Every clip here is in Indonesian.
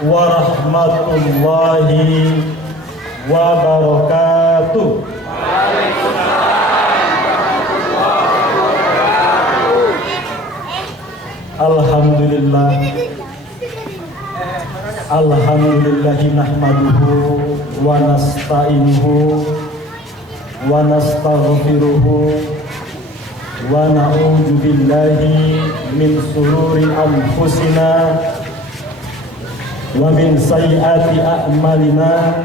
warahmatullahi wabarakatuh. Alhamdulillah, alhamdulillahi nahmaduhu wa nasta'inuhu wa nastaghfiruhu wa na'udzu billahi min sururi anfusina wa min sayyiati a'malina.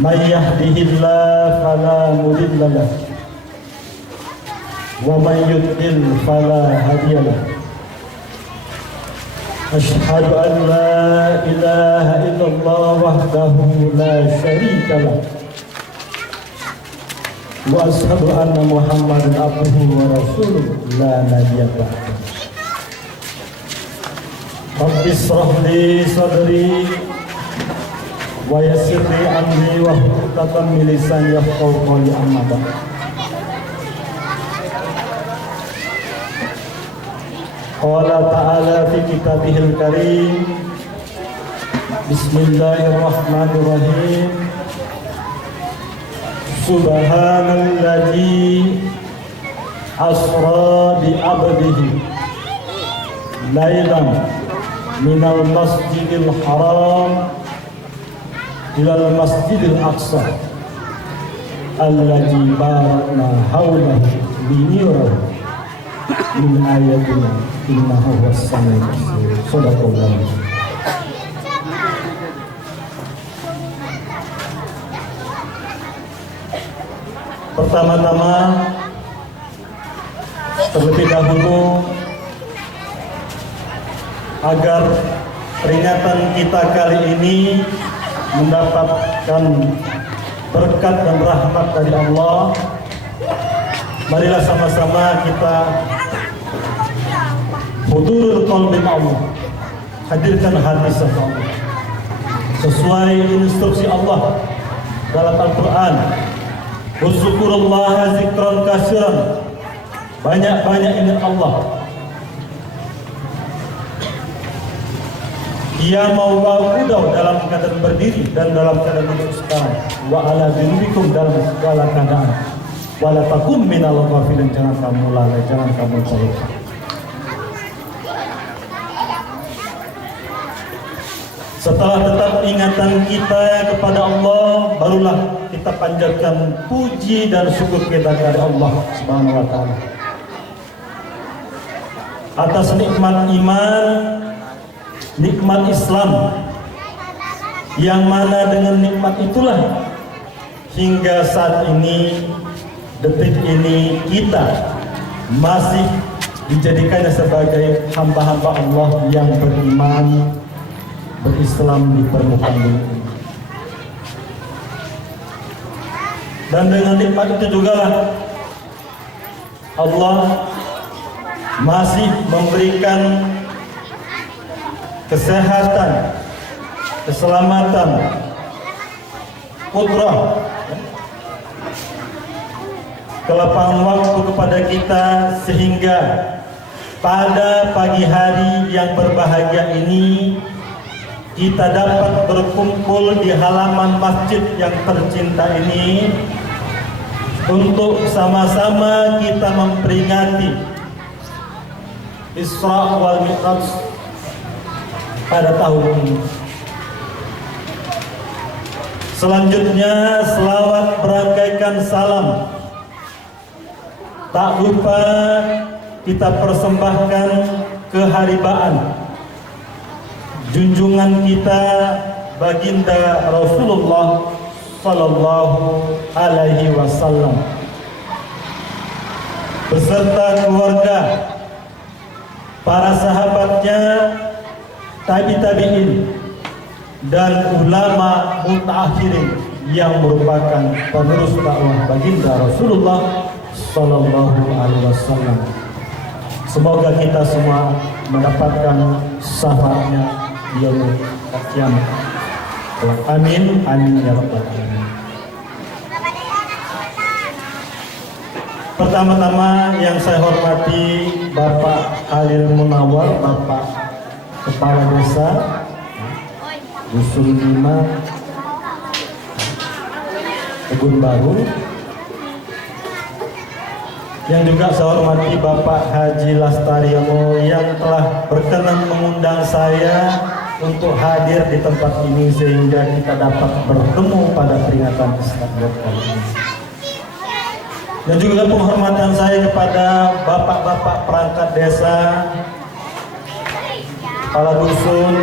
May yahdihillahu fala mudilla lahu wa may yudlil fala hadiya lahu. Asyhadu an la ilaha illallah wahdahu la syarika lahu wa asyhadu anna Muhammadan abduhu wa rasuluhu la nabiyya ba'dahu. Rabbi shrah li sadri wa yassir li amri wahlul 'uqdatam min lisani yafqahu qawli. Amma ba'd. Qala ta'ala fi kitabihil karim. Bismillahirrahmanirrahim. Subhanalladzi asra bi 'abdihi lailan minal masjidil haram ilal masjidil aqsa alladzi barakna hawlahu linurahu min ayatina innahu was-sami'ul basir. Shadaqallahu. Pertama-tama terlebih dahulu, agar peringatan kita kali ini mendapatkan berkat dan rahmat dari Allah, marilah sama-sama kita hudurul qalbi Allah, hadirkan hati sama Allah sesuai instruksi Allah dalam Al-Quran. Uzkurullaha zikran katsiran, banyak-banyak ingat Allah. Qiyamau wa qu'udan, dalam keadaan berdiri dan dalam keadaan duduk sekarang. Wa ala junubikum, dalam segala keadaan. Wa la takum minal ghafilin, jangan kamu lalai, jangan kamu terlupa. Setelah tetap ingatan kita kepada Allah, barulah kita panjatkan puji dan syukur kita kepada Allah Subhanahu wa taala atas nikmat iman, nikmat Islam, yang mana dengan nikmat itulah hingga saat ini, detik ini, kita masih dijadikannya sebagai hamba-hamba Allah yang beriman, berislam di permukaan bumi ini. Dan dengan nikmat itu juga Allah masih memberikan kesehatan, keselamatan, qudrah, kelapangan waktu kepada kita, sehingga pada pagi hari yang berbahagia ini kita dapat berkumpul di halaman masjid yang tercinta ini untuk sama-sama kita memperingati Isra wal Mi'raj pada tahun ini. Selanjutnya, selawat berangkaikan salam tak lupa kita persembahkan keharibaan junjungan kita baginda Rasulullah sallallahu alaihi wasallam beserta keluarga, para sahabatnya, tabi'in dan ulama mutaakhirin yang merupakan penerus dakwah baginda Rasulullah sallallahu alaihi wasallam. Semoga kita semua mendapatkan syafaatnya di yaumul kiamat. Amin, amin ya rabbal alamin. Pertama-tama yang saya hormati Bapak Khalil Munawar, Bapak kepala desa Dusun 5 Kebun Baru, yang juga saya hormati Bapak Haji Lastariyono yang telah berkenan mengundang saya untuk hadir di tempat ini sehingga kita dapat bertemu pada peringatan Istiqlal kali ini. Dan juga penghormatan saya kepada bapak-bapak perangkat desa, kepala dusun,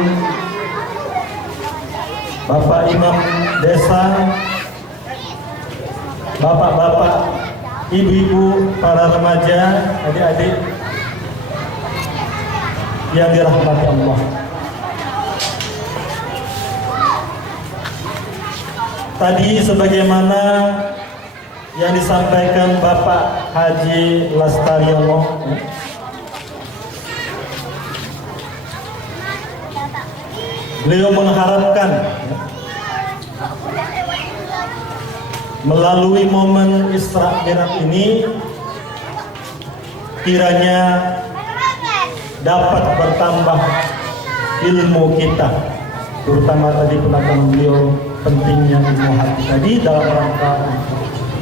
bapak imam desa, bapak-bapak, ibu-ibu, para remaja, adik-adik yang dirahmati Allah. Tadi sebagaimana yang disampaikan Bapak Haji Lastariyono, beliau mengharapkan melalui momen Isra Mi'raj ini kiranya dapat bertambah ilmu kita, terutama tadi penekanan beliau pentingnya ilmu hati tadi dalam rangka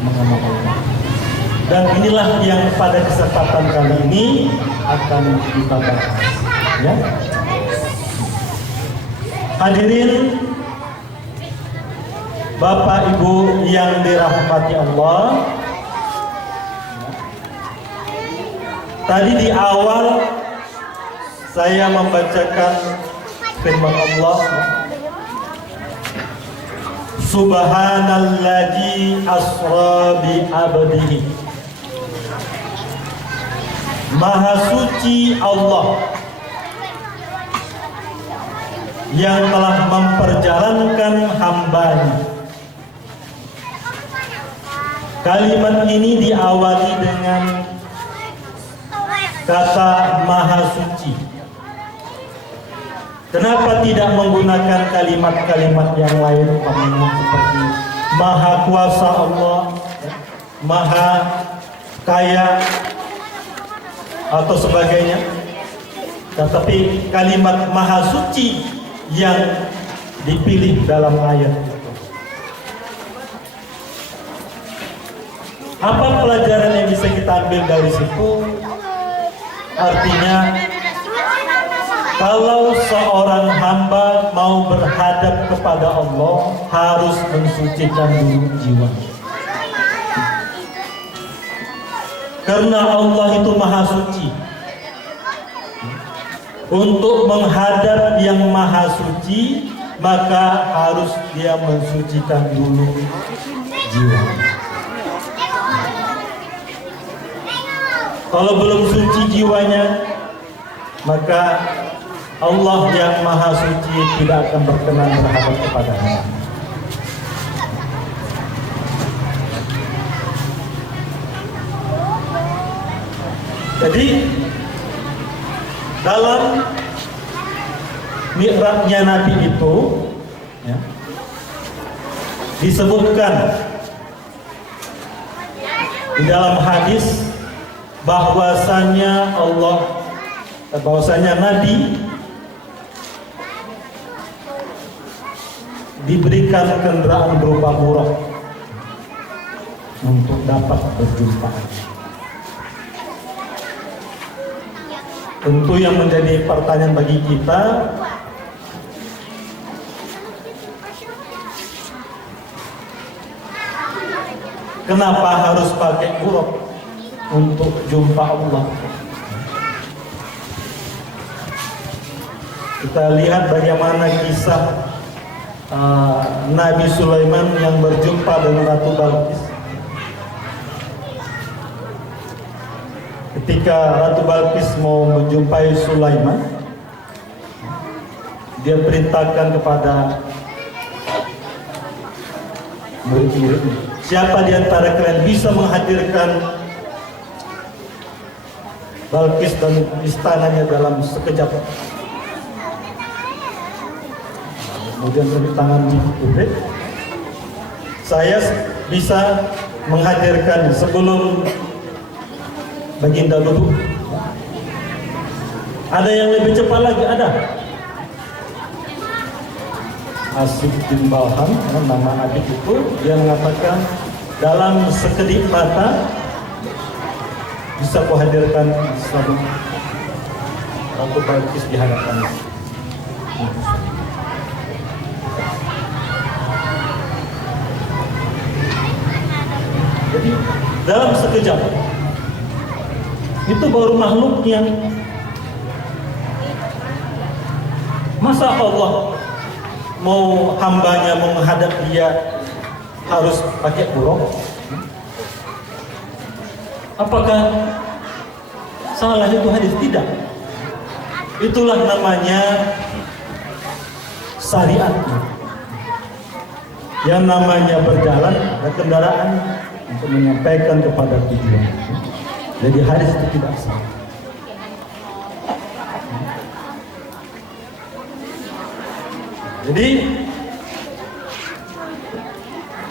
mengenal Allah. Dan inilah yang pada kesempatan kali ini akan kita bahas, ya. Hadirin Bapak Ibu yang dirahmati Allah, tadi di awal saya membacakan firman Allah, Subhanalladzi asra bi abdihi. Maha suci Allah yang telah memperjalankan hamba-Nya. Kalimat ini diawali dengan kata Maha Suci. Kenapa tidak menggunakan kalimat-kalimat yang lain seperti Maha Kuasa Allah, Maha Kaya atau sebagainya? Tetapi kalimat Maha Suci yang dipilih dalam ayat itu. Apa pelajaran yang bisa kita ambil dari situ? Artinya, kalau seorang hamba mau berhadap kepada Allah, harus mensucikan dulu jiwa. Karena Allah itu Maha Suci. Untuk menghadap yang Maha Suci, maka harus dia mensucikan dulu jiwa. Kalau belum suci jiwanya, maka Allah yang Maha Suci tidak akan berkenan berhadap kepadanya. Jadi dalam mi'rajnya Nabi itu, ya, disebutkan di dalam hadis bahwasanya Nabi diberikan kendaraan berupa buraq untuk dapat berjumpa. Tentu yang menjadi pertanyaan bagi kita, kenapa harus pakai buraq untuk jumpa Allah? Kita lihat bagaimana kisah Nabi Sulaiman yang berjumpa dengan Ratu Balqis. Ketika Ratu Balqis mau menjumpai Sulaiman, dia perintahkan kepada murid-muridnya, siapa di antara kalian bisa menghadirkan Balqis dan istananya dalam sekejap? Kemudian dari tangan Jibril, saya bisa menghadirkan sebelum baginda duduk. Ada yang lebih cepat lagi, ada. Asif bin Balham, nama adik itu, dia mengatakan dalam sekedip mata bisa kuhadirkan Islam Ratu Balkis di hadapan. Jadi dalam sekejap itu baru makhluknya. Masa Allah mau hambanya mau menghadap dia harus pakai buruk? Apakah salah itu hadis? Tidak. Itulah namanya syariat. Yang namanya berjalan ada kendaraan untuk menyampaikan kepada tujuan. Jadi hadis itu tidak salah. Jadi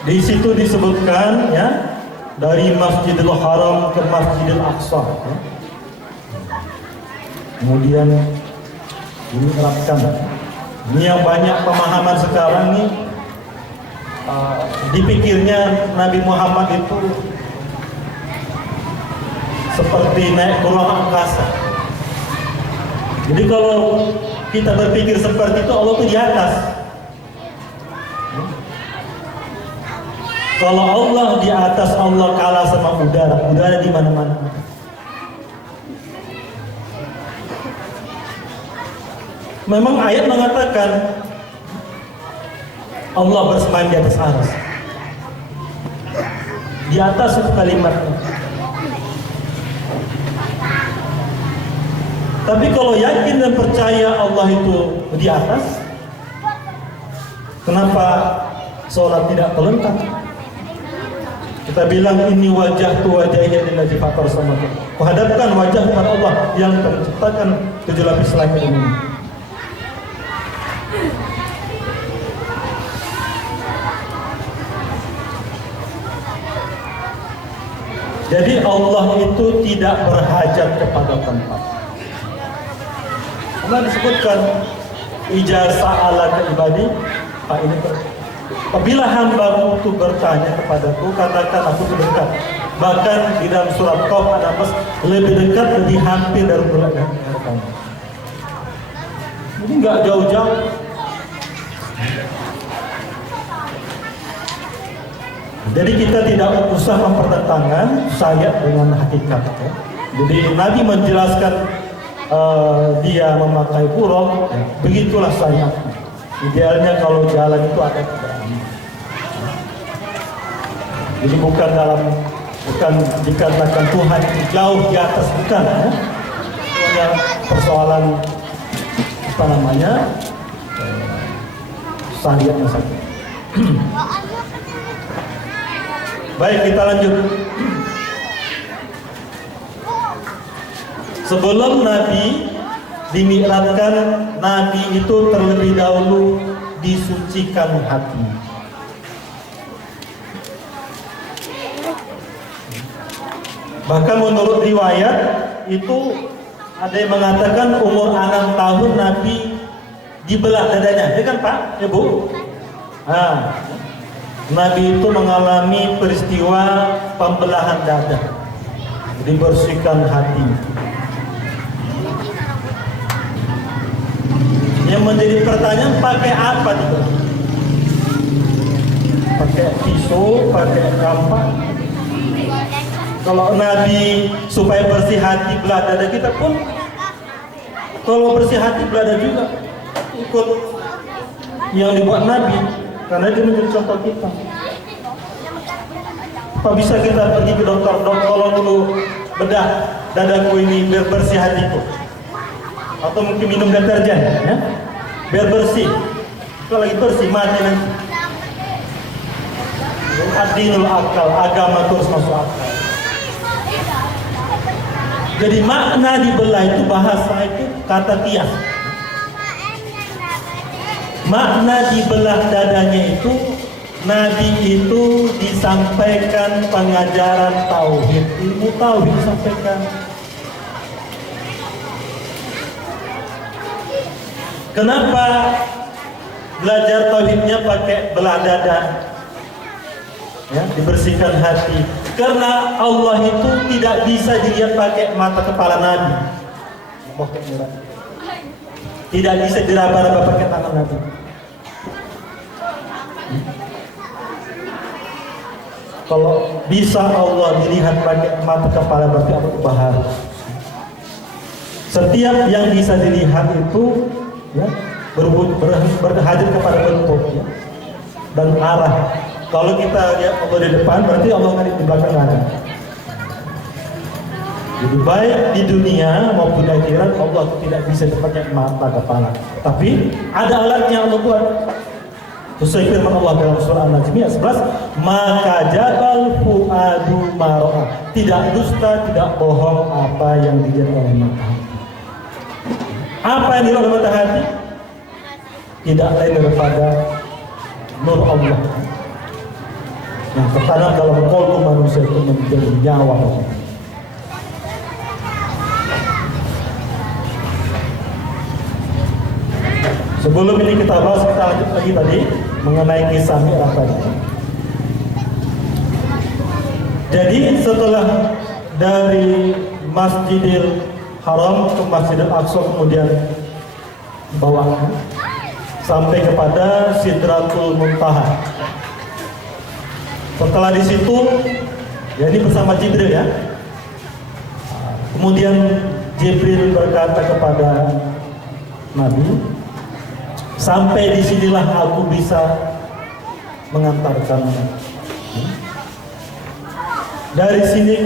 di situ disebutkan ya, dari Masjidil Haram ke Masjidil Aqsa ya. Kemudian diterapkan. Ini yang banyak pemahaman sekarang nih, dipikirnya Nabi Muhammad itu seperti naik ke ruang angkasa. Jadi kalau kita berpikir seperti itu, Allah itu di atas. Kalau Allah di atas, Allah kalah sama udara. Udara di mana-mana. Memang ayat mengatakan Allah bersemayam di atas aras. Di atas itu kalimatnya. Tapi kalau yakin dan percaya Allah itu di atas, kenapa sholat tidak terlentang? Kita bilang ini wajah tu wajahnya lillazi fatar samawati. Kuhadapkan wajah kepada Allah yang menciptakan 7 lapis langit ini. Jadi Allah itu tidak berhajat kepada tempat. Allah disebutkan ijazah ala ibadi, Pak ini apabila hamba itu bertanya kepadaku, katakan aku itu dekat. Bahkan di dalam surat Qaf An-Nas lebih dekat, lebih hampir dari bulan yang datang. Ini nggak jauh-jauh. Jadi kita tidak usah mempertentangkan syariat dengan hakikat. Ya. Jadi Nabi menjelaskan dia memakai buruk, ya, begitulah syariat. Idealnya kalau jalan itu ada keberanian. Jadi bukan dikarenakan Tuhan jauh di atas, bukan. Ya. Hanya persoalan apa namanya syariatnya saja. Baik, kita lanjut. Sebelum Nabi dimi'rajkan, Nabi itu terlebih dahulu disucikan hati. Bahkan menurut riwayat itu ada yang mengatakan umur 6 tahun Nabi dibelah dadanya, ya kan Pak, Ibu? Nah, Nabi itu mengalami peristiwa pembelahan dada, dibersihkan hati. Yang menjadi pertanyaan, pakai apa itu? Pakai pisau, pakai kampak? Kalau Nabi supaya bersih hati belah dada, kita pun kalau bersih hati belah dada juga ikut yang dibuat Nabi, karena dia menjadi contoh kita. Apa bisa kita pergi ke dokter, tolong dulu bedah dadaku ini biar bersih hatiku, atau mungkin minum deterjen ya, biar bersih. Kalau lagi bersih mati nanti. Adinul akal, agama terus masuk akal. Jadi makna dibelah itu, bahasa itu kata kias. Makna dibelah dadanya itu, Nabi itu disampaikan pengajaran tauhid, ilmu tauhid disampaikan. Kenapa belajar tauhidnya pakai belah dada, ya, dibersihkan hati. Karena Allah itu tidak bisa dilihat pakai mata kepala Nabi. Tidak bisa diraba-raba pakai tangan Nabi. Kalau bisa Allah dilihat pakai mata kepala berarti apa? Bahar. Setiap yang bisa dilihat itu, ya, berhadir kepada bentuk, ya, dan arah. Kalau kita lihat Allah di depan, berarti Allah kan di belakang ada. Jadi baik di dunia maupun di akhirat Allah tidak bisa dipakai mata kepala. Tapi ada alatnya Allah buat. Sesuai firman Allah dalam surah An-Najm ayat 11, maka jabal fuadu maro'a. Tidak dusta, tidak bohong apa yang dilihat oleh mata. Apa yang dilihat oleh mata hati? Tidak lain daripada nur Allah yang tertanam dalam kolbu manusia itu menjadi nyawa. Sebelum ini kita bahas, kita lanjut lagi tadi mengenai kisah Mi'raj tadi. Jadi setelah dari Masjidil Haram ke Masjidil Aqsa kemudian bawah sampai kepada Sidratul Muntaha. Setelah di situ, ya ini bersama Jibril, ya. Kemudian Jibril berkata kepada Nabi, sampai disinilah aku bisa mengantarkanmu. Dari sini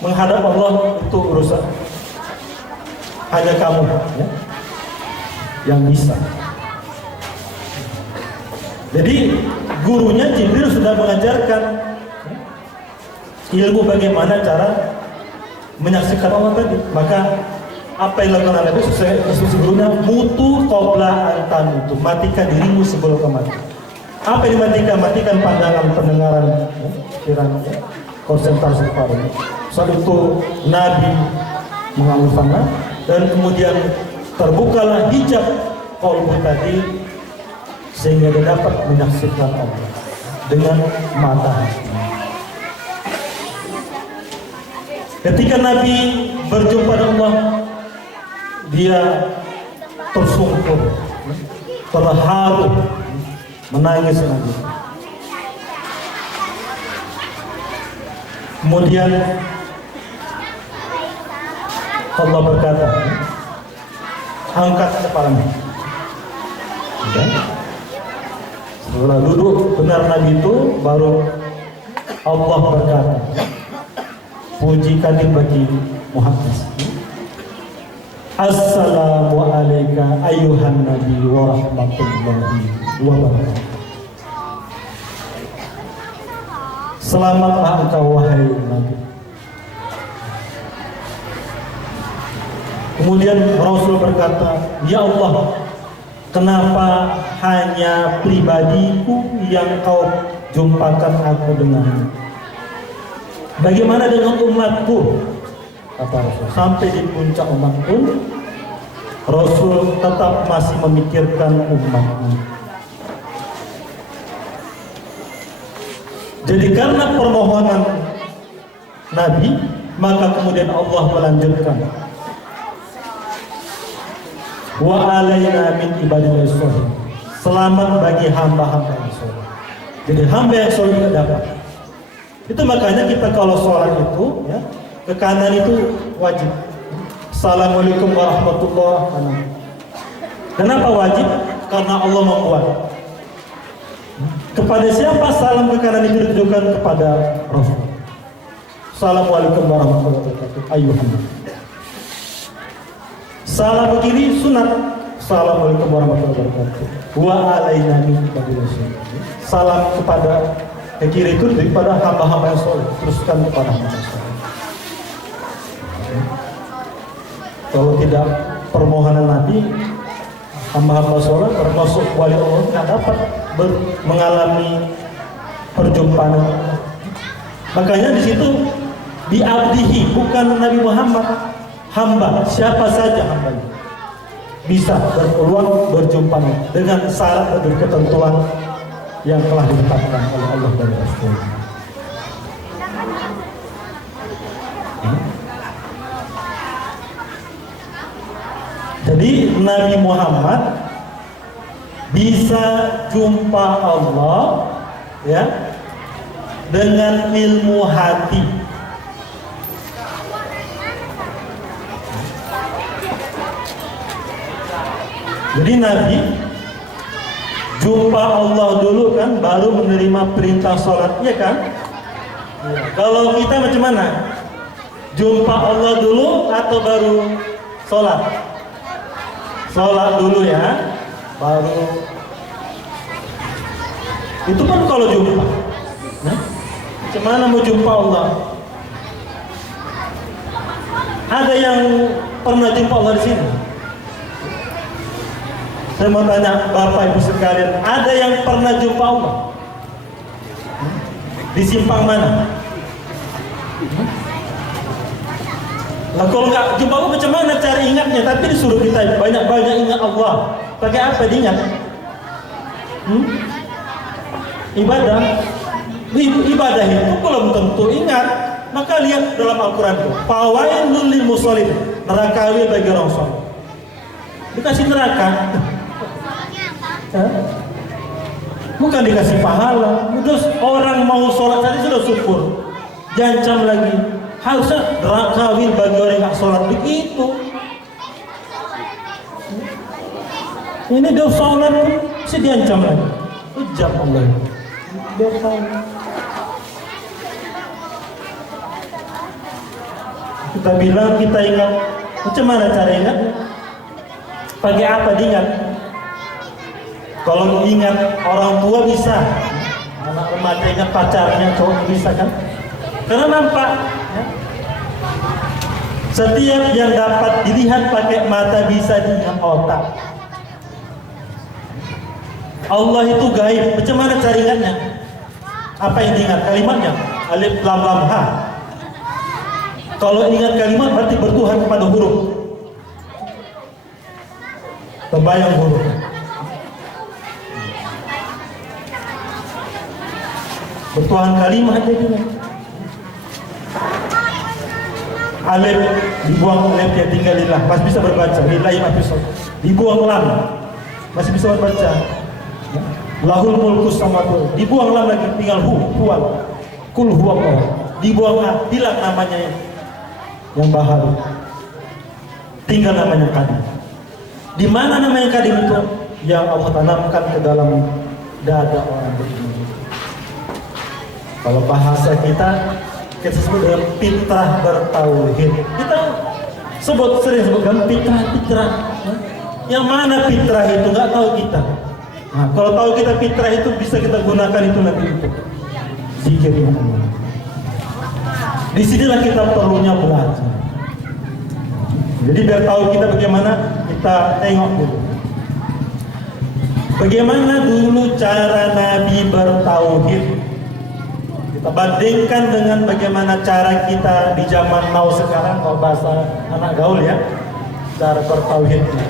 menghadap Allah itu urusan hanya kamu, ya, yang bisa. Jadi gurunya Jibril sudah mengajarkan ilmu bagaimana cara menyaksikan Allah tadi. Maka apa yang dilakukan Nabi sesuai gurunya, mutu qabla antan, itu matikan dirimu sebelum kau mati. Apa yang dimatikan? Matikan pandangan, pendengaran, pikiran, konsentrasi pada. Saat itu Nabi mengambil fana dan kemudian terbukalah hijab qalbu tadi, sehingga dia dapat menyaksikan Allah dengan mata hati. Ketika Nabi berjumpa dengan Allah, dia tersungkur, terharu, menangis lagi. Kemudian Allah berkata, angkat kepalamu. Setelah duduk benar Nabi itu, baru Allah berkata, puji kadin bagi Muhammad. Assalamu alayka ayuhan nabi wa rahmatullahi wa barakatuh. Selamatlah engkau wahai Nabi. Kemudian Rasul berkata, ya Allah, kenapa hanya pribadiku yang kau jumpakan aku dengannya? Bagaimana dengan umatku? Kata Rasul, sampai di puncak umat pun Rasul tetap masih memikirkan umatnya. Jadi karena permohonan Nabi, maka kemudian Allah melanjutkan, wa alaina min ibadillah sholih. Selamat bagi hamba-hamba yang soleh. Jadi hamba yang soleh tidak dapat. Itu makanya kita kalau sholat itu, ya, ke kanan itu wajib. Assalamualaikum warahmatullahi wabarakatuh. Kenapa wajib? Karena Allah membuat. Kepada siapa salam ke kanan itu ditujukan? Kepada Rasul. Assalamualaikum warahmatullahi wabarakatuh. Ayuhan. Salam ke kiri sunat. Assalamualaikum warahmatullahi wabarakatuh. Wa alaina min ibadillah sholih. Salam kepada ke kiri itu daripada hamba-hamba yang soleh. Teruskan kepada hamba yang soleh. Kalau tidak permohonan Nabi, hamba-hamba soleh termasuk wali Allah tidak dapat mengalami perjumpaan. Makanya di situ diabdihi, bukan Nabi Muhammad, hamba, siapa saja hambanya. bisa berpeluang berjumpa dengan syarat dan ketentuan yang telah ditetapkan oleh Allah dan Rasul. Jadi Nabi Muhammad bisa jumpa Allah ya dengan ilmu hati. Jadi Nabi jumpa Allah dulu kan, baru menerima perintah sholat, ya kan? Ya. Kalau kita macam mana? Jumpa Allah dulu atau baru sholat? Sholat dulu ya, baru. Itu kan kalau jumpa. Nah, macam mana mau jumpa Allah? Ada yang pernah jumpa Allah di sini? Saya mau tanya Bapak Ibu sekalian, ada yang pernah jumpa Allah? Di simpang mana? Nah, kalau nggak jumpa Allah macam mana cara ingatnya? Tapi disuruh kita banyak-banyak ingat Allah. Pakai apa diingat? Ibadah. Ibadah itu belum tentu ingat. Maka lihat dalam Al-Quran itu, fawailul lil musallin, neraka bagi orang sholat. Dikasih neraka. Bukan dikasih pahala. Terus orang mau sholat tadi sudah syukur, jancam lagi. Harusnya kawin bagi orang yang sholat begitu. Ini dia sholat pun diancam lagi. Ujab Allah. Dia sholat. Kita bilang kita ingat. Macam mana cara ingat? Pakai apa diingat? Kalau ingat orang tua bisa, anak remaja ingat pacarnya, cowok bisa kan? Karena nampak ya? Setiap yang dapat dilihat pakai mata bisa diingat otak. Allah itu gaib. Macam mana cara ingatnya? Apa yang diingat? Kalimatnya alif lam lam ha. Kalau ingat kalimat berarti bertuhan kepada huruf. Terbayang huruf. Bertuhan kalimat jadi. Alif dibuang, alif dia tinggal lillah, masih bisa berbaca. Lillahi ma fis shalah. Dibuang lam, masih bisa berbaca. Lahul mulku samawati. Dibuang lam lagi, tinggal huwa. Kul huwallah. Dibuang lam, hilang namanya yang baharu. Tinggal namanya kadim. Di mana namanya kadim itu? Yang Allah tanamkan ke dalam dada orang beriman. Kalau bahasa kita sebut dengan fitrah bertauhid. Kita sering sebutkan fitrah. Yang mana fitrah itu nggak tahu kita. Nah, kalau tahu kita fitrah itu bisa kita gunakan itu nanti untuk zikir Allah. Disinilah kita perlunya belajar. Jadi biar tahu kita bagaimana, kita tengok dulu. Bagaimana dulu cara Nabi bertauhid? Kita bandingkan dengan bagaimana cara kita di zaman now sekarang, kalau bahasa anak gaul ya, cara bertauhidnya.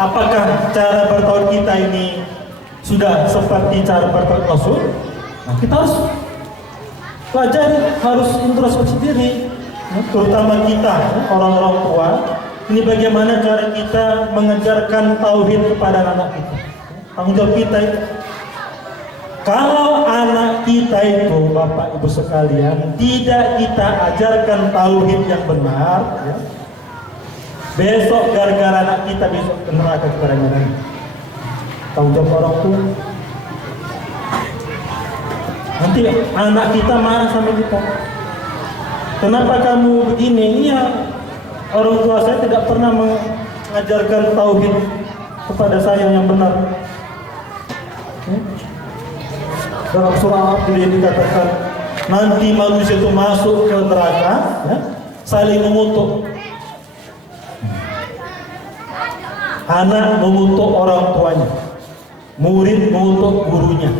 Apakah cara bertauhid kita ini sudah seperti cara bertauhid Rasul? Nah, kita harus pelajari, harus introspeksi diri, terutama kita orang-orang tua. Ini bagaimana cara kita mengajarkan tauhid kepada anak kita. Tanggung jawab kita itu. Kalau anak kita itu, Bapak Ibu sekalian, tidak kita ajarkan tauhid yang benar, ya, besok gara-gara anak kita besok ke neraka kepadanya nanti. Tanggung jawab orang tua. Nanti anak kita marah sama kita. Kenapa kamu begini? Iya, orang tua saya tidak pernah mengajarkan tauhid kepada saya yang benar. Dalam surah Abdul ini dikatakan nanti manusia itu masuk ke neraka, ya, saling mengutuk. Anak mengutuk orang tuanya, murid mengutuk gurunya.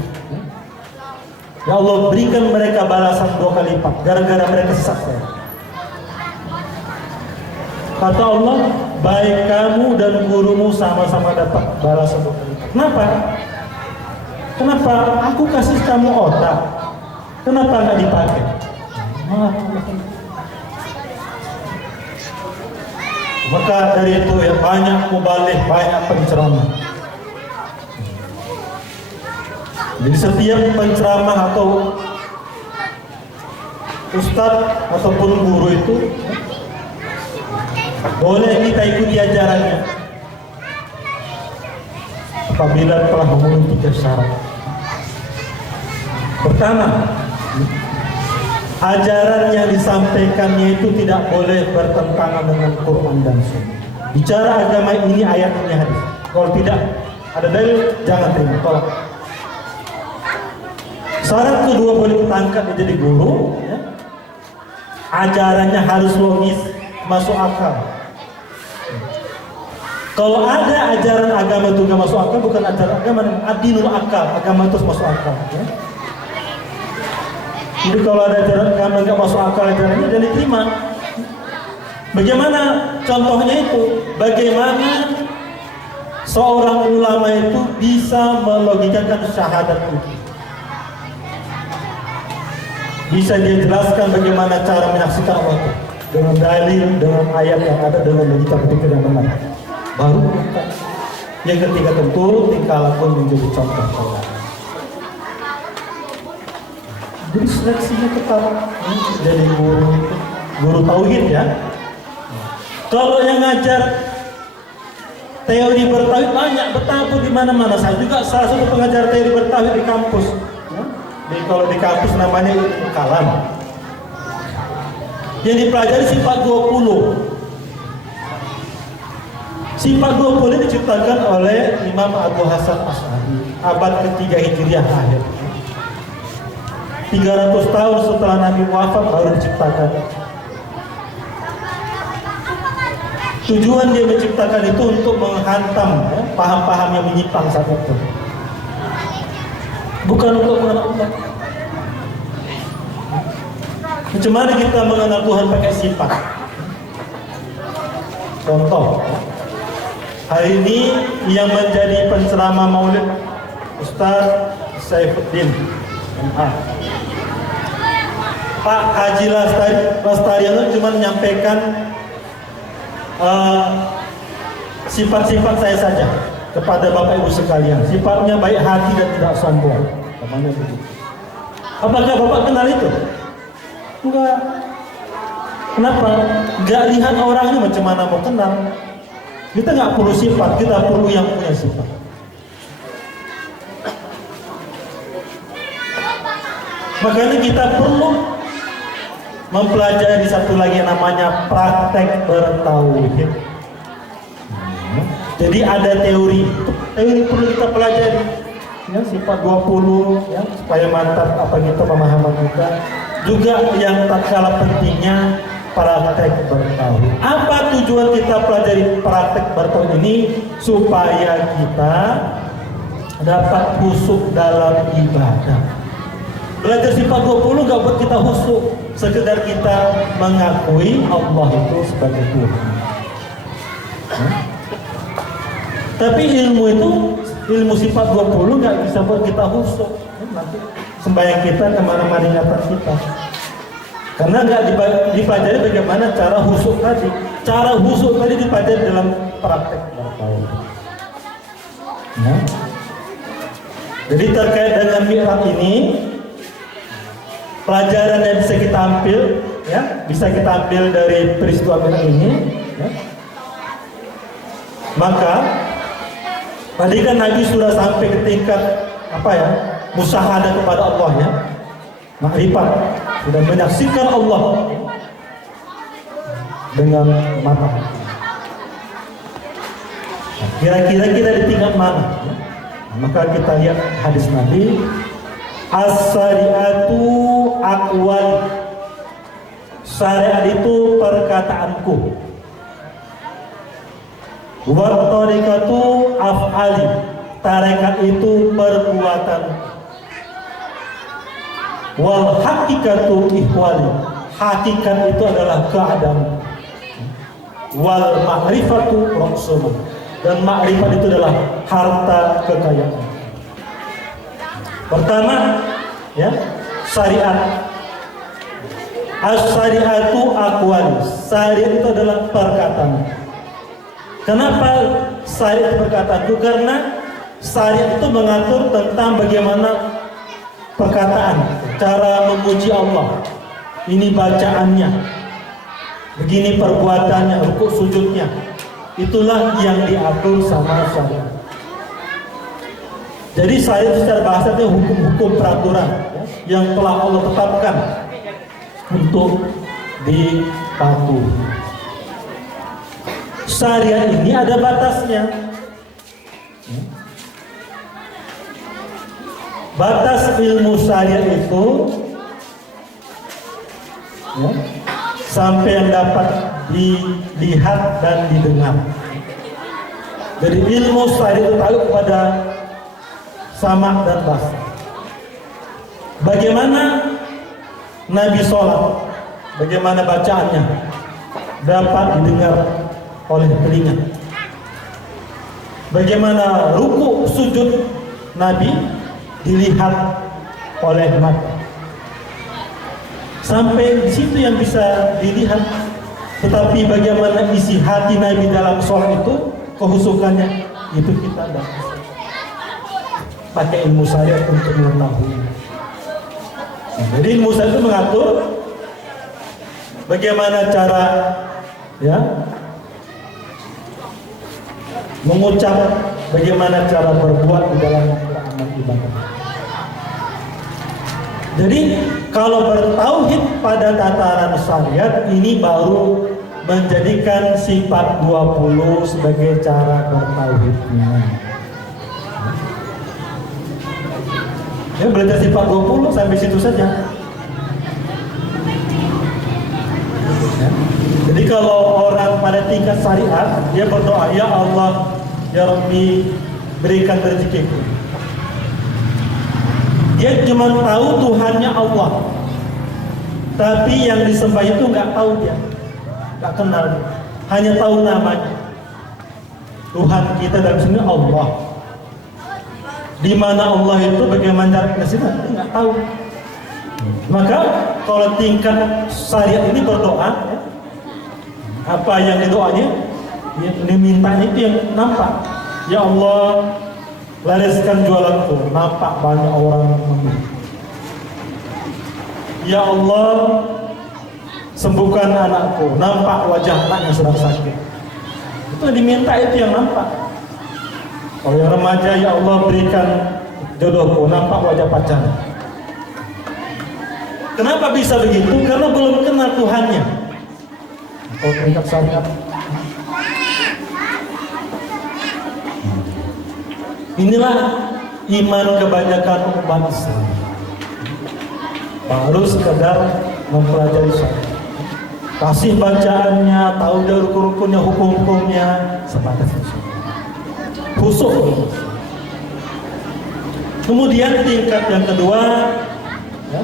Ya Allah, berikan mereka balasan 2 kali lipat gara-gara mereka sesat saya. Kata Allah, baik kamu dan gurumu sama-sama dapat balasan berlipat. Kenapa? Kenapa? Aku kasih kamu otak. Kenapa nggak dipakai? Maka dari itu ya banyak mubalik, banyak penceramah. Jadi setiap penceramah atau ustadz ataupun guru itu boleh kita ikuti ajarannya apabila telah memenuhi 3 syarat. Pertama, ajaran yang disampaikannya itu tidak boleh bertentangan dengan Quran dan Sunnah. Bicara agama ini ayat ini hadis. Kalau tidak ada dalil, jangan terima, tolak. Syarat kedua boleh kita angkat jadi guru, ya. Ajarannya harus logis, masuk akal. Kalau ada ajaran agama itu nggak masuk akal, bukan ajaran agama, adinul akal, agama itu masuk akal. Ya. Jadi kalau ada ajaran agama nggak masuk akal ajarannya, dan diterima. Bagaimana contohnya itu? Bagaimana seorang ulama itu bisa melogikakan syahadat itu? Bisa dia jelaskan bagaimana cara menyaksikan Allah itu dengan dalil, dengan ayat yang ada, dengan logika berpikir yang benar. Baru yang ketiga tentu tingkah laku menjadi contoh. Jadi seleksinya ketat. Jadi guru tauhid ya. Kalau yang ngajar teori bertauhid banyak, bertabur di mana-mana. Saya juga salah satu pengajar teori bertauhid di kampus. Kalau di kampus namanya kalam. Yang dipelajari sifat 20. Sifat 20 diciptakan oleh Imam Abu Hasan Asy'ari abad ke-3 Hijriah akhir. 300 tahun setelah Nabi wafat baru diciptakan. Tujuan dia menciptakan itu untuk menghantam paham-paham yang menyimpang saat itu. Bukan untuk mengenal Allah. Macam mana kita mengenal Tuhan pakai sifat? Contoh, hari ini yang menjadi penceramah maulid Ustaz Saifuddin MA. Pak Haji Lastariano cuma menyampaikan sifat-sifat saya saja kepada Bapak Ibu sekalian. Sifatnya baik hati dan tidak sombong. Namanya begitu. Apakah Bapak kenal itu? Enggak. Kenapa? Enggak lihat orangnya macam mana mau kenal. Kita nggak perlu sifat, kita perlu yang punya sifat. Makanya kita perlu mempelajari satu lagi yang namanya praktek bertauhid. Jadi ada teori perlu kita pelajari. Ya, sifat 20 ya, supaya mantap apa gitu pemahaman kita. Juga yang tak kalah pentingnya praktek bertauhid. Apa tujuan kita pelajari praktek bertauhid ini? Supaya kita dapat khusyuk dalam ibadah. Belajar sifat 20 gak buat kita khusyuk, sekedar kita mengakui Allah itu sebagai Tuhan. Tapi ilmu sifat 20 gak bisa buat kita khusyuk. Nanti sembahyang kita kemana-mana ingatan kita. Karena nggak dipelajari bagaimana cara khusyuk tadi. Cara khusyuk tadi dipelajari dalam praktek bertauhid. Ya. Jadi terkait dengan mi'raj ini, pelajaran yang bisa kita ambil, ya, bisa kita ambil dari peristiwa mi'raj ini. Ya. Maka tadi kan Nabi sudah sampai ke tingkat musyahadah kepada Allah ya, makrifat. Sudah menyaksikan Allah dengan mata. Kira-kira kita di tingkat mana? Maka kita lihat hadis Nabi, as-syari'atu aqwal. Syariat itu perkataanku. Wa tariqatu af'ali. Tarekat itu perbuatan. Wal hakikatu ihwali. Hakikat itu adalah keadaan. wal ma'rifatu ra'sul. Dan ma'rifat itu adalah harta kekayaan. Pertama, ya, syariat. As-syariatu aqwal. Syariat itu adalah perkataan. Kenapa syariat perkataan itu? Karena syariat itu mengatur tentang bagaimana perkataan, cara memuji Allah. Ini bacaannya, begini perbuatannya, rukuk sujudnya. Itulah yang diatur sama syariat. Jadi syariat secara bahasa itu hukum-hukum peraturan, ya, yang telah Allah tetapkan untuk dipatuhi. Syariat ini ada batasnya. Batas ilmu syariat itu, ya, sampai yang dapat dilihat dan didengar. Jadi ilmu syariat itu tahu kepada sama dan basar. Bagaimana Nabi sholat, bagaimana bacaannya dapat didengar oleh telinga. Bagaimana ruku sujud Nabi dilihat oleh mata. Sampai di situ yang bisa dilihat. Tetapi bagaimana isi hati Nabi dalam sholat itu, kehusukannya, itu kita tidak bisa. Pakai ilmu syariat untuk mengetahui. Jadi ilmu syariat itu mengatur bagaimana cara, ya, mengucap, bagaimana cara berbuat di dalam beramal ibadah. Jadi kalau bertauhid pada tataran syariat ini baru menjadikan sifat 20 sebagai cara bertauhidnya. Ya, belajar sifat 20 sampai situ saja. Ya. Jadi kalau orang pada tingkat syariat, dia berdoa, ya Allah, ya Rabbi, berikan rezekiku. Dia cuma tahu Tuhannya Allah, tapi yang disembah itu nggak tahu dia, nggak kenal dia. Hanya tahu namanya. Tuhan kita dalam sini Allah. Di mana Allah itu, bagaimana cara kita sini, nggak tahu. Maka kalau tingkat syariat ini berdoa, ya, apa yang didoanya, ya, dimintanya itu yang nampak. Ya Allah, lariskan jualanku, nampak banyak orang membeli. Ya Allah, sembuhkan anakku, nampak wajah anaknya sedang sakit. Itu diminta, itu yang nampak. Kalau yang remaja, ya Allah berikan jodohku, nampak wajah pacar. Kenapa bisa begitu? Karena belum kenal Tuhannya. Kalau tingkat syariat, inilah iman kebanyakan umat Islam. Baru sekedar mempelajari syariat, kasih bacaannya, tahu dari rukun-rukunnya, hukum-hukumnya, sebatas itu. Khusus. Kemudian tingkat yang kedua, ya,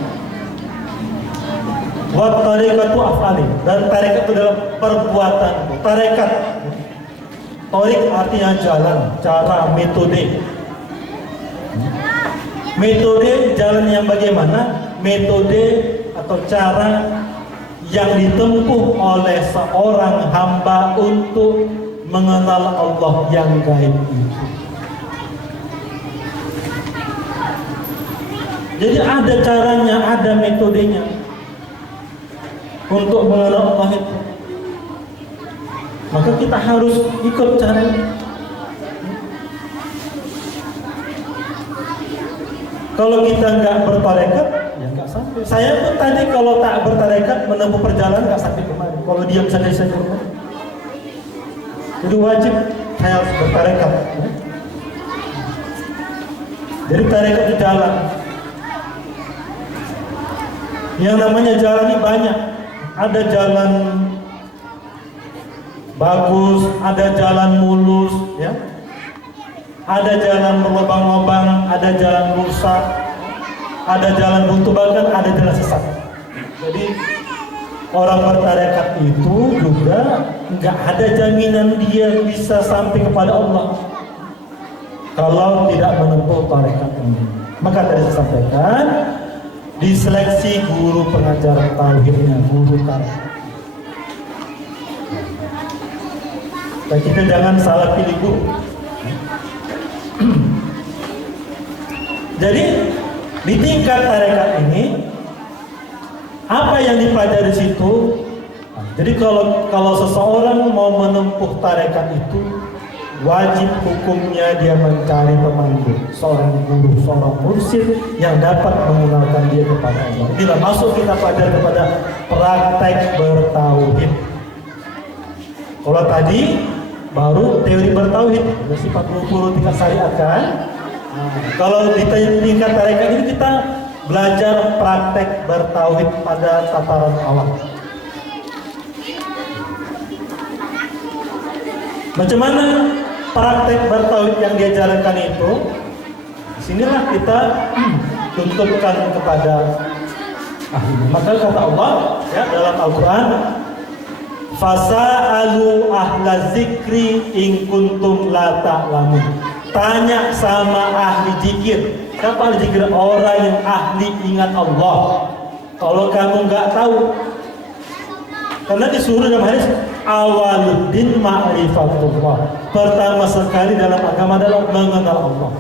wa tariqatu af'ali, dan tarekat itu adalah perbuatan. Tarekat, tarik artinya jalan, cara, metode. Metode jalan yang bagaimana? Metode atau cara yang ditempuh oleh seorang hamba untuk mengenal Allah yang gaib itu. Jadi ada caranya, ada metodenya untuk mengenal Allah itu. Maka kita harus ikut caranya. Kalau kita nggak bertarekat, ya nggak sampai. Saya pun tadi kalau tak bertarekat menempuh perjalanan nggak sampai kemari. Kalau diam saja saya kemari. Jadi wajib saya harus bertarekat. Ya. Jadi tarekat itu jalan. Yang namanya jalan ini banyak. Ada jalan bagus, ada jalan mulus, ya. Ada jalan berlubang-lubang, ada jalan rusak, ada jalan buntu, bahkan ada jalan sesat. Jadi orang bertarekat itu juga nggak ada jaminan dia bisa sampai kepada Allah kalau tidak menempuh tarekat ini. Maka tadi saya sampaikan, diseleksi guru pengajar tauhidnya, guru tarekat. Dan kita jangan salah pilih guru. Jadi di tingkat tarekat ini, apa yang dipelajari di situ? Jadi kalau seseorang mau menempuh tarekat itu, wajib hukumnya dia mencari pemandu, seorang guru, seorang mursyid yang dapat mengenalkan dia kepada Allah. Bila masuk kita pelajari kepada praktek bertauhid. Kalau tadi baru teori bertauhid, sifat 20 tingkat syariat kan. Kalau di tingkat tarekat ini kita belajar praktek bertauhid pada tataran awal. Macam mana praktek bertauhid yang diajarkan itu? Disinilah kita tuntutkan kepada ahli. Maka kata Allah ya dalam Al-Quran, fasa'alu ahla zikri in kuntum la ta'lamun. Tanya sama ahli zikir. Siapa ahli zikir? Orang yang ahli ingat Allah. Kalau kamu nggak tahu, karena disuruh dalam hadis awaluddin ma'rifatullah. Pertama sekali dalam agama adalah mengenal Allah.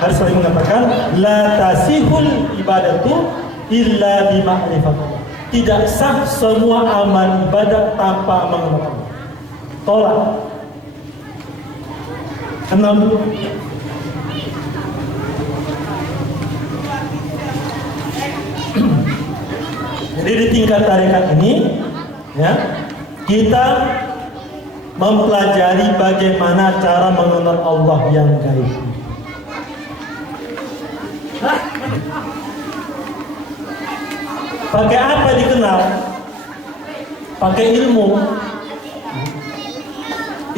Hadis lain mengatakan la tasihul ibadatu illa bi ma'rifatillah. Tidak sah semua amal ibadah tanpa mengenal Allah. Tolak. Kenal dulu. Jadi di tingkat tarekat ini, ya, kita mempelajari bagaimana cara mengenal Allah yang gaib. Pakai apa dikenal? Pakai ilmu.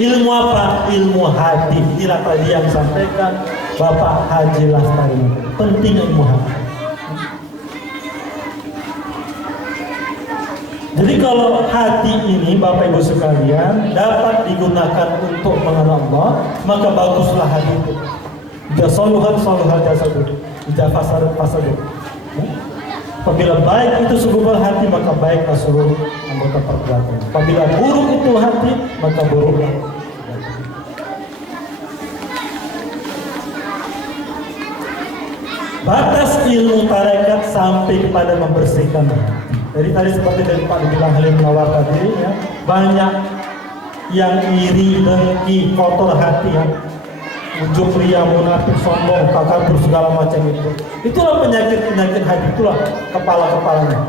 Ilmu apa? Ilmu hati. Inilah tadi yang sampaikan Bapak Haji Lastari. Penting ilmu hati. Jadi kalau hati ini Bapak Ibu sekalian dapat digunakan untuk mengenal Allah, maka baguslah hati itu. Jika soluhan jasad, jika fasad. Apabila baik itu seluruh hati, maka baiklah seluruh anggota perbuatan. Apabila buruk itu hati, maka buruklah. Batas ilmu tarekat sampai kepada membersihkan hati. Jadi tadi seperti dari Pak bilang Halim Nawar tadi, ya, banyak yang iri, dengki, kotor hati, ya. Ujub ria, munafik, sombong, takabur, segala macam itu. Itulah penyakit hati, itulah kepala-kepalanya.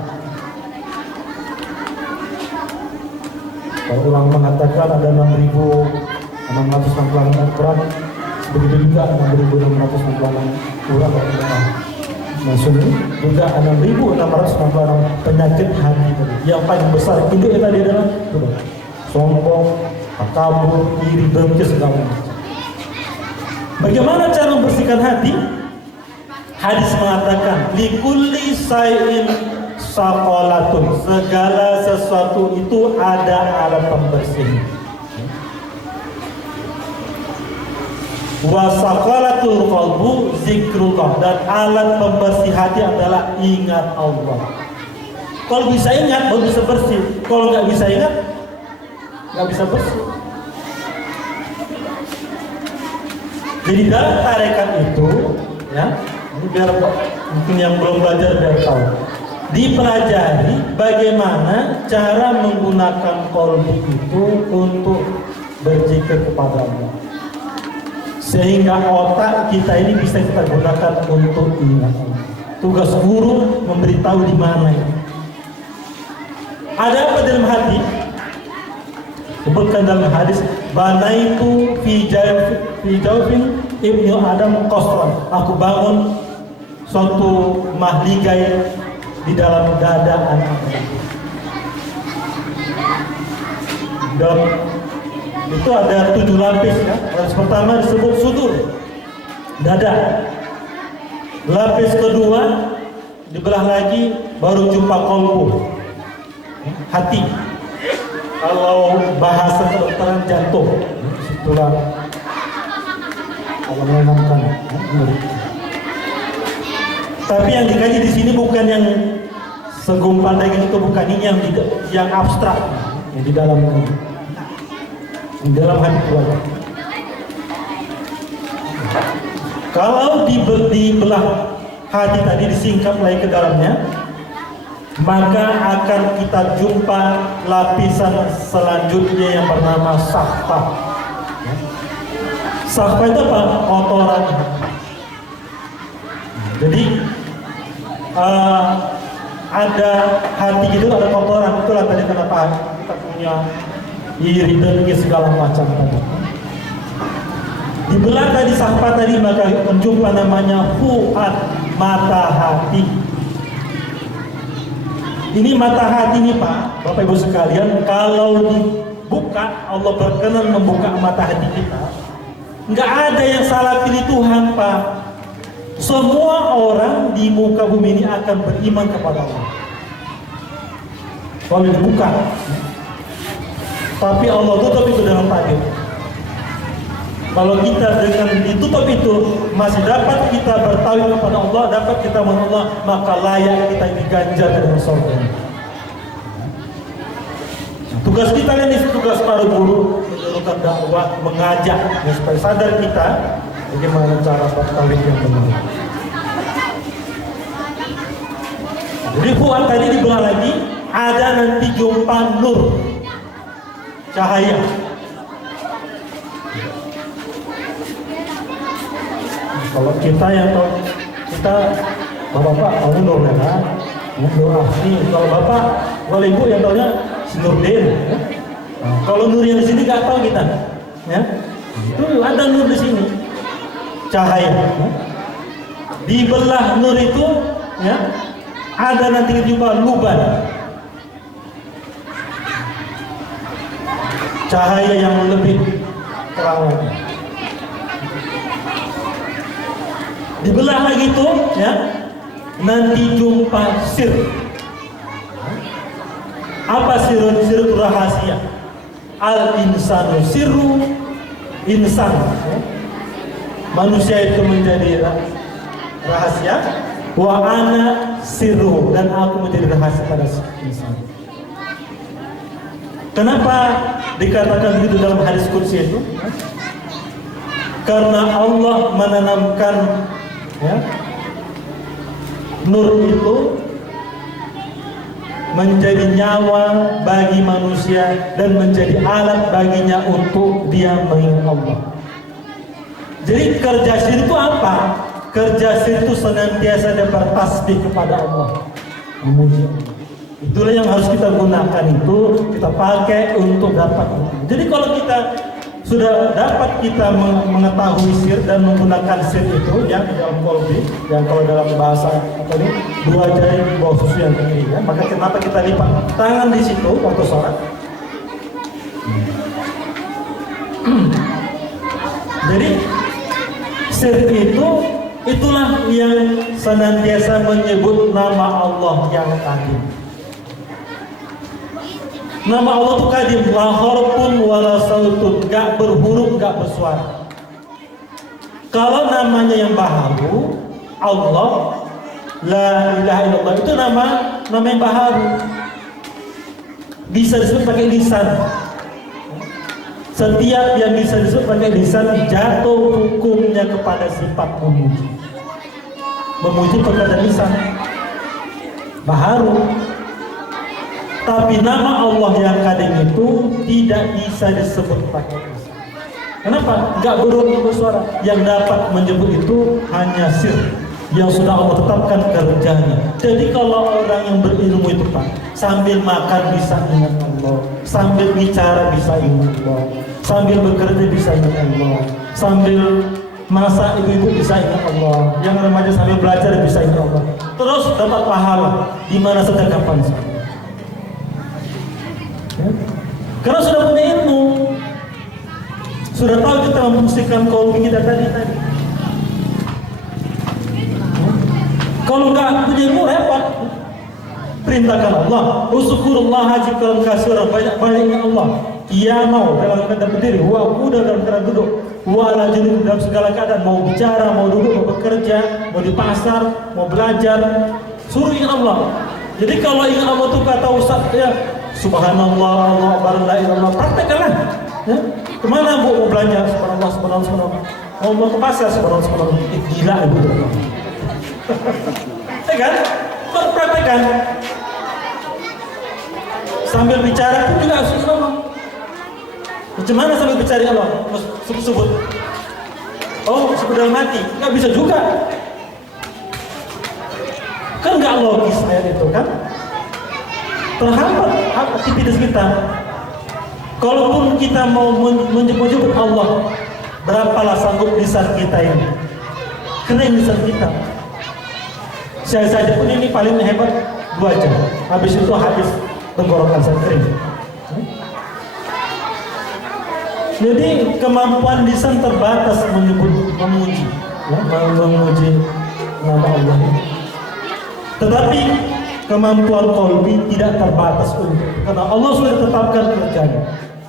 Kalau ulama mengatakan ada 6.666 Quran, begitu juga 6.666 Quran. Maksudnya juga 6.666 penyakit hati tadi. Yang paling besar induk tadi adalah sombong, takabur, iri, dengki, segala macam. Bagaimana cara membersihkan hati? Hadis mengatakan, likulli sayin saqalatun. Segala sesuatu itu ada alat pembersih. Wa saqalatul qalbu zikrullah. Dan alat pembersih hati adalah ingat Allah. Kalau bisa ingat, baru bisa bersih. Kalau nggak bisa ingat, nggak bisa bersih. Jadi dalam tarekat itu, ya, ini biar mungkin yang belum belajar biar tahu, dipelajari bagaimana cara menggunakan qalbi itu untuk berzikir kepada Allah, sehingga otak kita ini bisa kita gunakan untuk ingat Allah. Tugas guru memberitahu di mana ini. Ada apa dalam hati? Sebutkan dalam hadis, banaitu fi jawfin ibnu Adam qasran. Aku bangun suatu mahligai di dalam dada anak. Dan itu ada 7 lapis, ya. Lapis pertama disebut sudur, dada. Lapis kedua dibelah lagi baru jumpa kolbu. hati. Kalau bahasa kedokteran jantung, itulah kalau menenangkan. Tapi yang dikaji di sini bukan yang segumpal daging itu, bukan ini yang abstrak, yang di dalam hati keluarga. Kalau dibelah hati tadi, disingkap lagi ke dalamnya, maka akan kita jumpa lapisan selanjutnya yang bernama sahfah. Sahfah itu apa? Kotoran. Jadi ada hati gitu, ada kotoran. Itulah tadi kenapa kita punya iri dengki segala macam tadi. Dibelah tadi sahfah tadi, maka menjumpa namanya fuad, mata hati. Ini mata hati nih Pak, Bapak Ibu sekalian, kalau dibuka, Allah berkenan membuka mata hati kita, nggak ada yang salah pilih Tuhan Pak. Semua orang di muka bumi ini akan beriman kepada Allah kalau dibuka. Tapi Allah tutup itu dengan takdir. Kalau kita dengan ditutup itu masih dapat kita bertauhid kepada Allah, dapat kita mengenal Allah, maka layak kita diganjar dengan surga. Tugas kita ini tugas para guru, menyerukan dakwah, mengajak supaya sadar kita bagaimana cara bertauhid yang benar. Jadi fuad tadi dibelah lagi, ada nanti jumpa nur, cahaya. Kalau kita yang tahu, kita bapak tahu nur merah, nur asli. Kalau bapak, kalau ibu yang tahunya nur den. Ya? Kalau nur yang di sini nggak tahu kita, ya. Itu ada nur di sini, cahaya. Ya? Dibelah nur itu, ya, ada nanti jumpa luban, cahaya yang lebih terang lagi. Dibelah lagi itu, ya, nanti jumpa sir. Apa sir? Sir itu rahasia. Al insanu sirru, insan. Ya. Manusia itu menjadi rahasia. Wa ana sirru, dan aku menjadi rahasia pada insan. Kenapa dikatakan begitu dalam hadis qudsi itu? Karena Allah menanamkan, ya, nur itu menjadi nyawa bagi manusia dan menjadi alat baginya untuk dia mengingat Allah. Jadi kerja sir itu apa? Kerja sir itu senantiasa ada bertasbih kepada Allah, memuji. Itulah yang harus kita gunakan, itu kita pakai untuk dapat. Jadi kalau kita sudah dapat kita mengetahui sir dan menggunakan sir itu yang dalam kolbi, yang kalau dalam bahasa apa ini, dua jari di bawah susu yang tinggi, ya. Maka kenapa kita lipat tangan di situ waktu sholat? Jadi sir itu, itulah yang senantiasa menyebut nama Allah yang kadim. Nama Allah itu kadim, la harfun wala sautun, gak berhuruf, gak bersuara. Kalau namanya yang baharu, Allah, la ilaha illallah, itu nama yang baharu. Bisa disebut pakai lisan. Setiap yang bisa disebut pakai lisan jatuh hukumnya kepada sifat memuji. Memuji perkataan lisan, baharu. Tapi nama Allah yang kadim itu tidak bisa disebut pakai lisan. Kenapa? Enggak bersuara. Yang dapat menyebut itu hanya sir yang sudah Allah tetapkan kerjanya. Jadi kalau orang yang berilmu itu Pak, sambil makan bisa ingat Allah, sambil bicara bisa ingat Allah, sambil bekerja bisa ingat Allah, sambil masak ibu-ibu bisa ingat Allah, yang remaja sambil belajar bisa ingat Allah, terus dapat pahala di mana saja kapan saja. Karena sudah punya ilmu, sudah tahu kita memfungsikan kolbi kita tadi. Kalau nggak punya ilmu repot. Perintahkan Allah, uzkurullaha dzikran katsiran, banyak-banyak ingat Allah. Qiyamau dalam keadaan berdiri, wa qu'udan dalam keadaan duduk, wa ala junub dalam segala keadaan, mau bicara, mau duduk, mau bekerja, mau di pasar, mau belajar, suruh ingat Allah. Jadi kalau ingat Allah itu kata Ustaz ya, subhanallah, Allah akbar, la ilaha illallah, praktekkanlah. Ya? Kemana mau belanja? Subhanallah, subhanallah, subhanallah. Mau ke pasar, subhanallah, subhanallah. Gila ibu. Ya kan? Praktekkan. Sambil bicara pun juga harus ingat Allah. Macam mana sambil bicara Allah? Sebut-sebut. Oh, sebut dalam hati. Nggak bisa juga. Kan nggak logis ayat itu kan? Terhambat aktivitas kita. Kalaupun kita mau menyebut Allah, berapalah sanggup lisan kita ini? Kering lisan kita. Saya saja pun ini paling hebat 2 jam. Habis itu habis tenggorokan saya kering. Jadi kemampuan lisan terbatas memuji, ya, memuji nama Allah. Tetapi kemampuan qalbi tidak terbatas untuk, karena Allah sudah tetapkan kerjanya.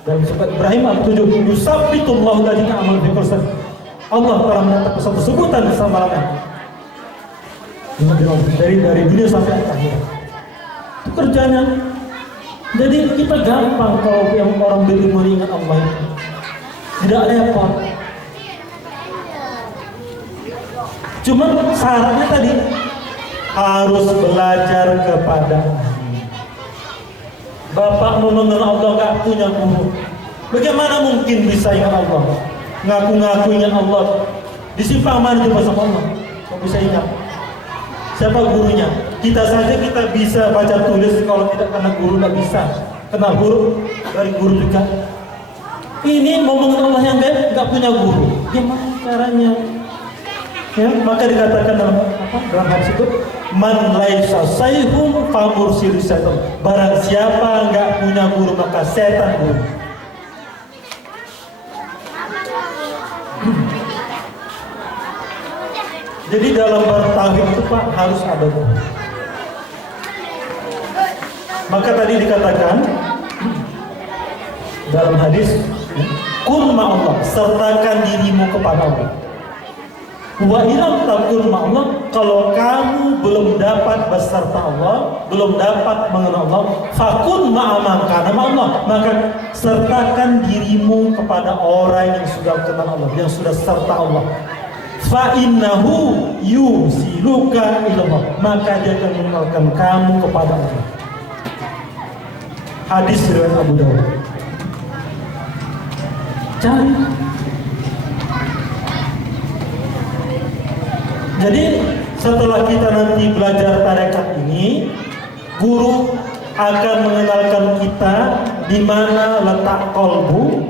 Dalam surat Ibrahim ayat 7, yusabbitullahu alladziina aamanu bil qawli. Allah telah menetapkan satu sebutan kesabaran. Dari dunia sampai akhir. Itu kerjanya. Jadi kita gampang kalau yang orang berilmu ingat Allah itu. Tidak repot. Cuma syaratnya tadi harus belajar kepada ahli. Bapak mau mengenal Allah gak punya guru, bagaimana mungkin bisa ingat Allah? Ngaku-ngaku ingat Allah, di simpang mana itu sama Allah? Kok bisa ingat? Siapa gurunya? Kita saja kita bisa baca tulis, kalau tidak karena guru tidak bisa. Kenal huruf dari guru juga. Ini mau mengenal Allah yang gaib, nggak punya guru. Gimana caranya? Ya, maka dikatakan dalam hadis itu, man laisa sayhum fa mursil syaitan. Barang siapa nggak punya guru maka setan guru. Jadi dalam bertauhid itu Pak harus ada guru. Maka tadi dikatakan dalam hadis, kun ma'allah, sertakan dirimu kepada Allah. Wa ilam takun ma'allah, kalau kamu belum dapat beserta Allah, belum dapat mengenal Allah, fakun ma'aman kana ma'allah, maka sertakan dirimu kepada orang yang sudah kenal Allah, yang sudah serta Allah. Fa innahu yusiluka ilallah, maka dia akan mengenalkan kamu kepada Allah. Hadis riwayat Abu Dawud. Cari. Jadi setelah kita nanti belajar tarekat ini, guru akan mengenalkan kita di mana letak kolbu,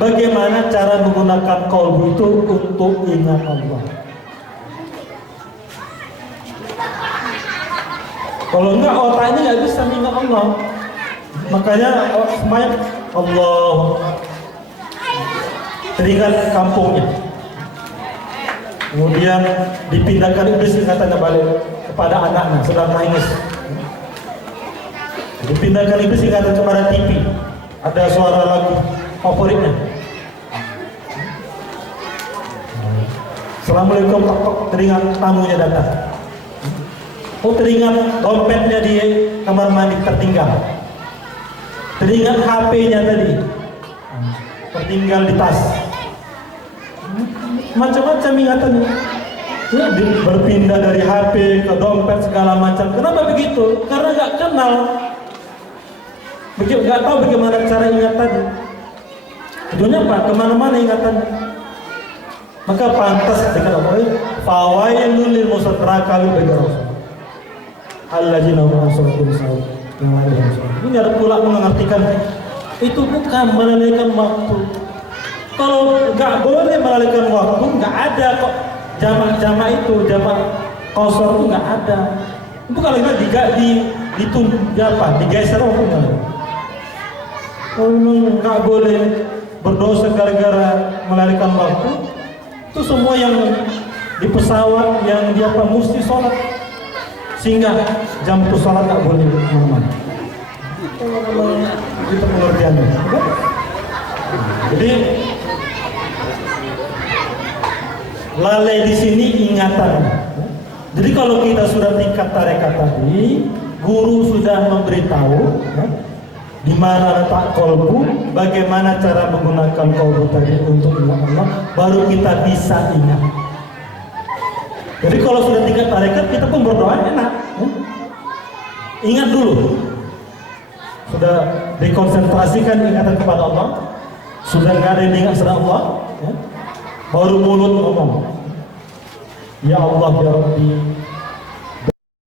bagaimana cara menggunakan kolbu itu untuk ingat Allah. Kalau enggak, otak ini nggak bisa mengingat Allah. Makanya semuanya Allah, teringat kampungnya. Kemudian dipindahkan iblis, katanya balik kepada anaknya sedang nangis. Dipindahkan iblis, katanya kepada TV. Ada suara lagu favoritnya. Assalamualaikum, teringat tamunya datang. Oh, teringat dompetnya di kamar mandi tertinggal. Teringat HP-nya tadi tertinggal di tas. Macam-macam ingatannya. Ya, berpindah dari HP ke dompet segala macam. Kenapa begitu? Karena nggak kenal, nggak tahu bagaimana cara ingat tadi. Tentunya Pak, kemana-mana ingatan. Maka pantas dengan Allah, fawailul lil musaffirin bagi Rasul. Alladzina hum an salatihim sahun. Ini ada pula mengartikan itu bukan melalaikan waktu. Kalau nggak boleh melalaikan waktu, nggak ada kok jamak itu, jamak qasar itu nggak ada. Itu kalau digeser waktunya. Kalau nggak boleh berdosa gara-gara melalaikan waktu, itu semua yang di pesawat yang dia mesti sholat sehingga jam sholat tak boleh kemana-mana. Itu pengertiannya. Jadi lalai di sini ingatan. Jadi kalau kita sudah tingkat tarekat tadi, guru sudah memberitahu di mana letak kolbu, bagaimana cara menggunakan kolbu tadi untuk ingat Allah, baru kita bisa ingat. Jadi kalau sudah tingkat tarekat, kita pun berdoa enak. Ingat dulu, sudah dikonsentrasikan ingatan kepada Allah, sudah nggak ada yang ingat selain Allah, baru mulut ngomong, Ya Allah ya Rabbi,